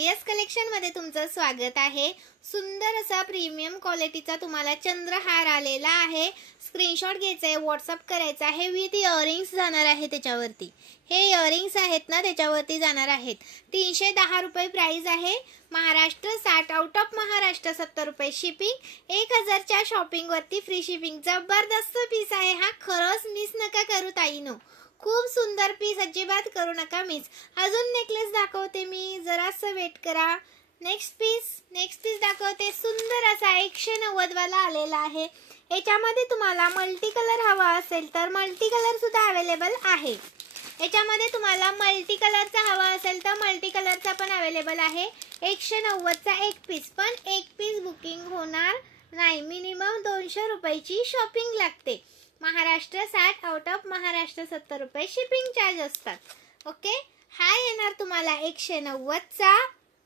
VS collection मध्ये तुमचं स्वागत आहे। सुंदर असा प्रीमियम क्वालिटीचा तुम्हाला चंद्रहार आलेला आहे। स्क्रीनशॉट घ्यायचा आहे, व्हॉट्सअप करायचा आहे। विथ इयरिंग्स जाणार आहे त्याच्यावरती। हे इयरिंग्स आहेत ना त्याच्यावरती जाणार आहेत। 310 रुपये प्राइस आहे। महाराष्ट्र 60, आउट ऑफ महाराष्ट्र 70 रुपये शिपिंग। 1000 च्या शॉपिंग वरती फ्री शिपिंग। जबरदस्त पीस आहे हा, खरंच मिस नका करू ताईनो। खूप सुंदर पीस, अजिबात करू नका मिस। अजून नेकलेस दाखवते मी, जरासं वेट करा। नेक्स्ट पीस दाखवते। सुंदर असा 190 वाला आलेला आहे। याच्यामध्ये तुम्हाला मल्टी कलर हवा असेल तर मल्टी कलर सुद्धा अवेलेबल आहे। याच्यामध्ये तुम्हाला मल्टी कलरचा हवा असेल तर मल्टी कलरचा पण अवेलेबल आहे। 190 चा एक पीस, पण एक पीस बुकिंग होणार नाही। मिनिमम 200 रुपयाची शॉपिंग लागते। महाराष्ट्र 60, आउट ऑफ महाराष्ट्र 70 रुपये शिपिंग चार्ज असतात। ओके, हा येणार तुम्हाला 190 चा।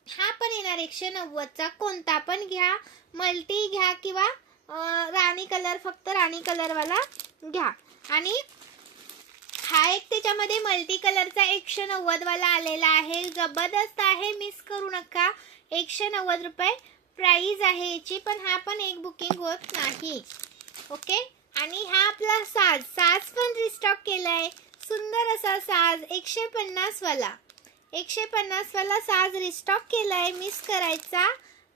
हा पण येणार 190 चा। कोणता पण घ्या, मल्टी घ्या किंवा राणी कलर, फक्त राणी कलर वाला घ्या। आणि हा एक त्याच्यामध्ये मल्टी कलरचा 190 वाला आलेला आहे। जबरदस्त आहे, मिस करू नका। 190 रुपये प्राइस आहे याची, पण हा पण एक बुकिंग होत नाही। ओके, आणि हा आपला साज पण रिस्टॉक केलाय। सुंदर असा साज 150 वाला साज रिस्टॉक केलाय, मिस करायचा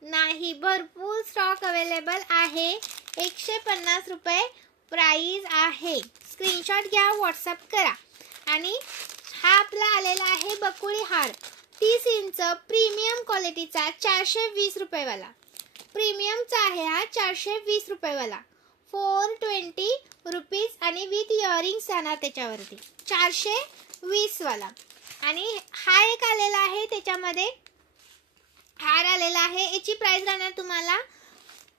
नाही। भरपूर स्टॉक अवेलेबल आहे। 150 रुपये प्राइस आहे। स्क्रीनशॉट घ्या, व्हॉट्सअप करा। आणि हा आपला आलेला आहे बकुळी हार 30 इंच प्रीमियम क्वालिटीचा 420 रुपये वाला। प्रीमियमचा आहे हा, 420 रुपये वाला। 420 रुपीज आणि विथ इयरिंग्स येणार त्याच्यावरती 420 वाला। आणि हा एक आलेला आहे, त्याच्यामध्ये हार आलेला आहे। याची प्राइस राहणार तुम्हाला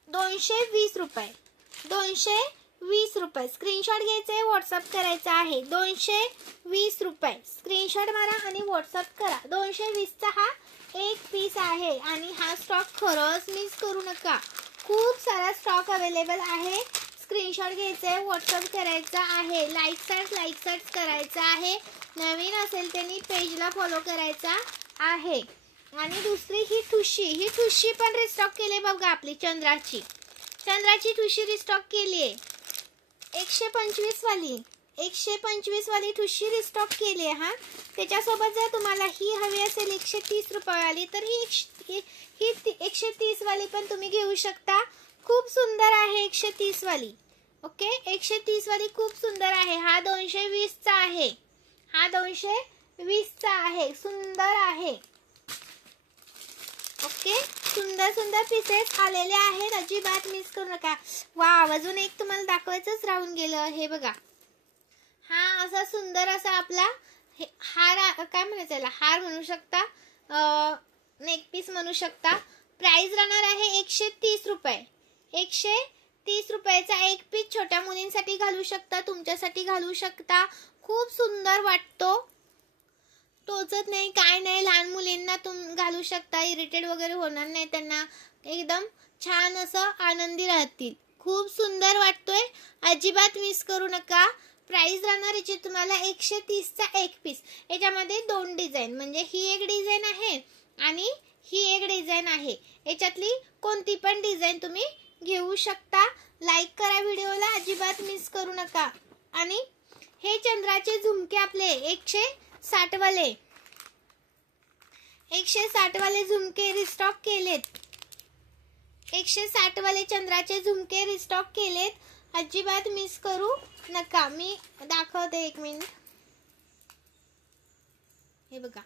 220 रुपये। 220 रुपये। स्क्रीनशॉट घ्यायचे, व्हॉट्सअप करायचा आहे। 220 रुपये स्क्रीनशॉट मारा आणि व्हॉट्सअप करा। 220 चा हा एक पीस आहे। आणि हा स्टॉक खरंच मिस करू नका। खूप सारा स्टॉक अवेलेबल आहे। स्क्रीनशॉट घ्यायचे, व्हॉट्सअप करायचा आहे। लाईक करायचा आहे। नवीन असेल त्यांनी पेजला फॉलो करायचा आहे। आणि दुसरी ही ठुशी पण रिस्टॉक केली बघा। आपली चंद्राची ठुशी रिस्टॉक केली आहे। 125 वाली ठुशी रिस्टॉक केली आहे हा। त्याच्यासोबत जर तुम्हाला ही हवी असेल 130 रुपये वाली, तर ही 130 वाली पण तुम्ही घेऊ शकता। खूप सुंदर आहे 130 वाली। ओके, 130 वाली खूप सुंदर आहे। हा 220 चा आहे। हा 220 चा आहे। सुंदर आहे। ओके, सुंदर पीसेस आलेले आहेत, अजिबात मिस करू नका। वाव, अजून एक तुम्हाला दाखवायचंच राहून गेलं। हे बघा, हा असा सुंदर असा आपला हार, काय म्हणायचं याला, हार म्हणू शकता, नेक पीस म्हणू शकता। प्राइस राहणार आहे 130 रुपये। 130 रुपयाचा एक पीस छोट्या मुलींसाठी घालू शकता, तुमच्यासाठी घालू शकता। खूप सुंदर वाटतो, टोचत नाही, काय नाही। लहान मुलींना घालू शकता, इरिटेट वगैरे होणार नाही त्यांना। एकदम छान असं आनंदी राहतील। खूप सुंदर वाटतोय, अजिबात मिस करू नका। प्राइस राहणार याची तुम्हाला 130 चा एक पीस। याच्यामध्ये 2 डिझाईन, म्हणजे ही एक डिझाईन आहे आणि ही एक डिझाईन आहे। याच्यातली कोणती पण डिझाईन तुम्ही घेऊ शकता। लाईक करा व्हिडिओला, अजिबात मिस करू नका। आणि हे चंद्राचे झुमके आपले 160 वाले झुमके रिस्टॉक केलेत। 160 वाले चंद्राचे झुमके रिस्टॉक केलेत, अजिबात मिस करू नका। मी दाखवते, एक मिनिट। हे बघा,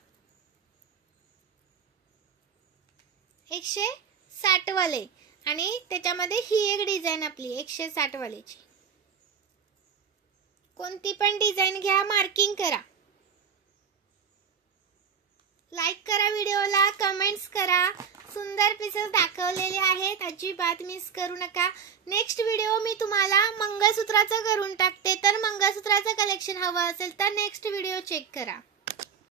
160 वाले आणि त्याच्यामध्ये ही एक डिझाईन आपली 160 वाल्याची। कोणती पण डिझाईन घ्या, मार्किंग करा, लाईक करा व्हिडिओला, कमेंट्स करा। सुंदर पीसेस दाखवलेले आहेत, अजिबात मिस करू नका। नेक्स्ट व्हिडिओ मी तुम्हाला मंगळसूत्राचं करून टाकते, तर मंगळसूत्राचं कलेक्शन हवं असेल तर नेक्स्ट व्हिडिओ चेक करा।